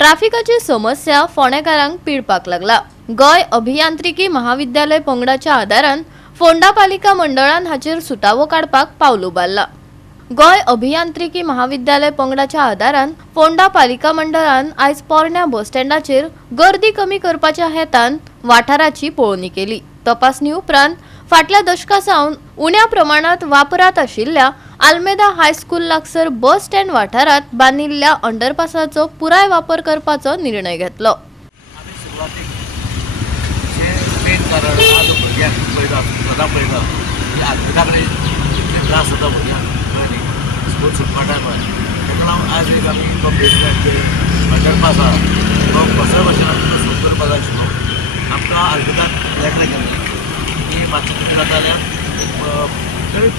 ट्राफिकाची समस्या फोंडेकारांक पिळपाक लागला। गोय अभियांत्रिकी महाविद्यालय पंगडाच्या आदारान फोंडा पालिका मंडळान हाचेर सुटावो काडपाक पावल उबारला। गोय अभियांत्रिकी महाविद्यालय पंगडाच्या आदारान फोंडा पालिका मंडळान आयज पोरण्या बस स्टँडाचेर गर्दी कमी करपाच्या हेतान वाठाराची पळोवणी केली। तपासणी उपरांत फाटल्या दशकासावन उण्या प्रमाणात वापरात आशिल्ल्या आल्मेदा हायस्कूल लागसर बस स्टँड वाठारात बांदिल्ल्या अंडरपासाचो पुराय वापर करपाचो निर्णय घेतलो।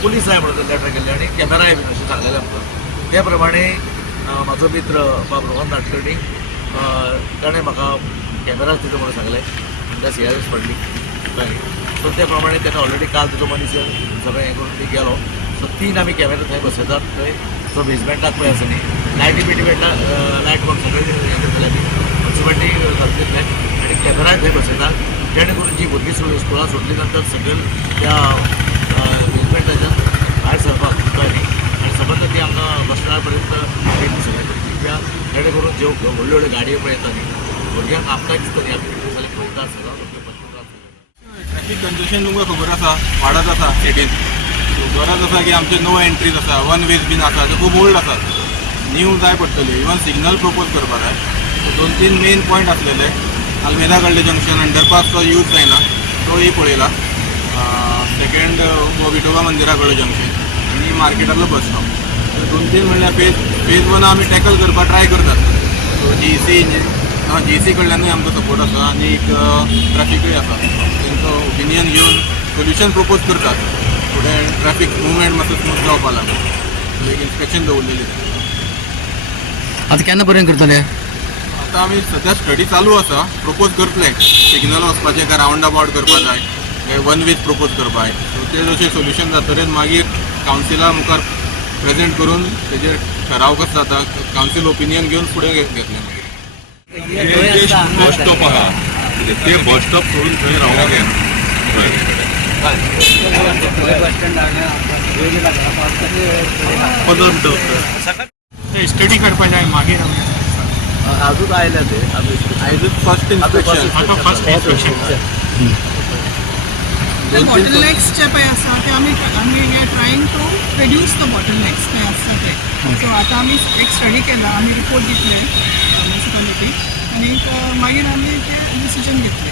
पुलीस आहे म्हणून लेटर केले आणि कॅमेरा आहे असे सांगलेले आमकां त्या प्रमाणे म्हाजो मित्र बाब रोहन नाटकर्णी ताणें म्हाका कॅमेरा दिता म्हणून सांगलें आनी त्या सीआरएस पडली सो त्या प्रमाणे ताणें ऑलरेडी काल तुजो मनीस सगळें हें करून गेलो। सो 3 आमी कॅमेरा थंय बसयतात थंय सो बेजमेंटाक पळय आसा न्ही लायटी बिटीमेंटा लायट बॉक्स सगळें हें करतले आमी म्युन्सिपाल्टी घालतले आनी कॅमेराय थंय बसयतात जेणे करून जी भुरगीं स्कुलां सोडली नंतर सकयल त्या बेजमेंटाच्यान भायर सरपाक न्ही आनी सबंद ती आमकां बस स्टँडा पर्यंत ट्रेन सगळें करची कित्याक जेणे करून ज्यो व्हडल्यो व्हडल्यो गाडयो पळय येता न्ही भुरग्यांक आमकां दिसता न्ही आमी कितले जाल्यार पळयता सगळो ट्रॅफिक कंजेशन तुमकां खबर आसा वाडत आसा सिटीन। गरज आसा की आमचे नो एंट्रीज आसा वन वेज बीन आसा ते खूब ओल्ड आसात, न्यू जाय पडटली। इवन सिग्नल प्रपोज करपाक जाय। 2-3 मेन पॉयंट आसलेले आल्मेदा कडले जंक्शन अंडरपासचो यूज जायना तोय पळयला। सेकेंड विठोबा मंदिरा कडलो जंक्शन आनी मार्केटातलो बस स्टॉप 2-3 म्हणल्यार फेज 1 आमी टॅकल करपाक ट्राय करतात। सो जीसी कडल्यानूय आमकां सपोर्ट आसा आनी ट्रॅफिकूय आसा तेंचो ओपिनियन घेवन सोल्युशन प्रपोज करतात। फुडें ट्रॅफिक मुवमेंट मातसो स्मूथ जावपा लागून एक इन्स्पेक्शन दवरलेली। आता केन्ना पर्यंत करतले? आतां आमी सद्या स्टडी चालू आसा, प्रपोज करतले सिग्नल वचपाचें काय रावंड अबावट करपा जाय काय वन वेज प्रपोज करपा जाय। सो ते जशें सोल्युशन जातरेच मागीर कावन्सिला मुखार प्रेजेंट करून तेजेर ठराव कसो जाता कावन्सील ओपिनियन घेवन फुडें घेतले। बस स्टॉप आहा ते बस स्टॉप सोडून थंय रावंक येना। स्टडी करपा जाय मागीर आजूच आयले ते आयजूच फर्स्ट इन्स्पेक्शन। The bottlenecks जे पळय आसा ते आमी trying to reduce the bottlenecks ते आसता ते। सो आतां आमी एक स्टडी केला, आमी रिपोर्ट दितले म्युनिसिपालिटी आनी मागीर आमी ते डिसिजन घेतले।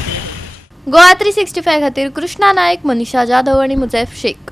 गोवा 365 खातीर कृष्णा नायक, मनीषा जाधव आणि मुजैफ शेख।